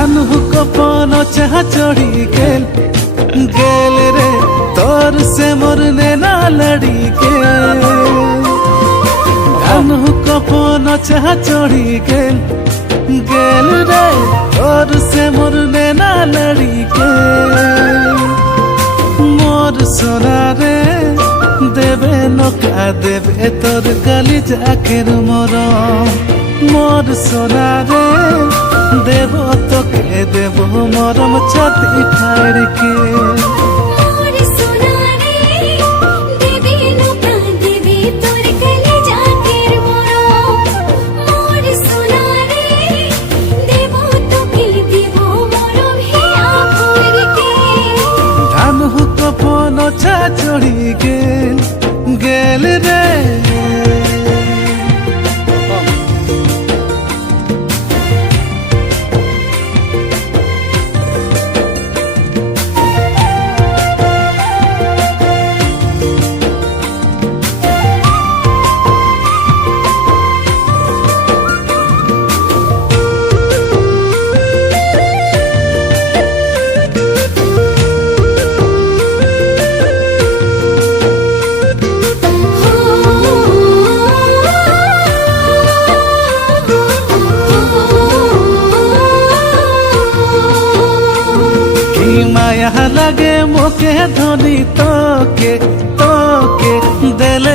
আনহু কপন চাহা চড়ি গেল গেল রে তোর সে মরনে না লড়ি গেল আনহু কপন চাহা চড়ি গেল গেল রে তোর সে মরনে না লড়ি গেল মোর সোনা রে দেবে নকা দেবে তোর কালি জাকের মরম মোর সোনা রে দেব তোকে দেব মরম ছাতি ঠাড়কে ধানহু কপন ছা চড়ি গেল গেল রে মায়া লাগে মোকে ধরি তোকে তোকে দেলে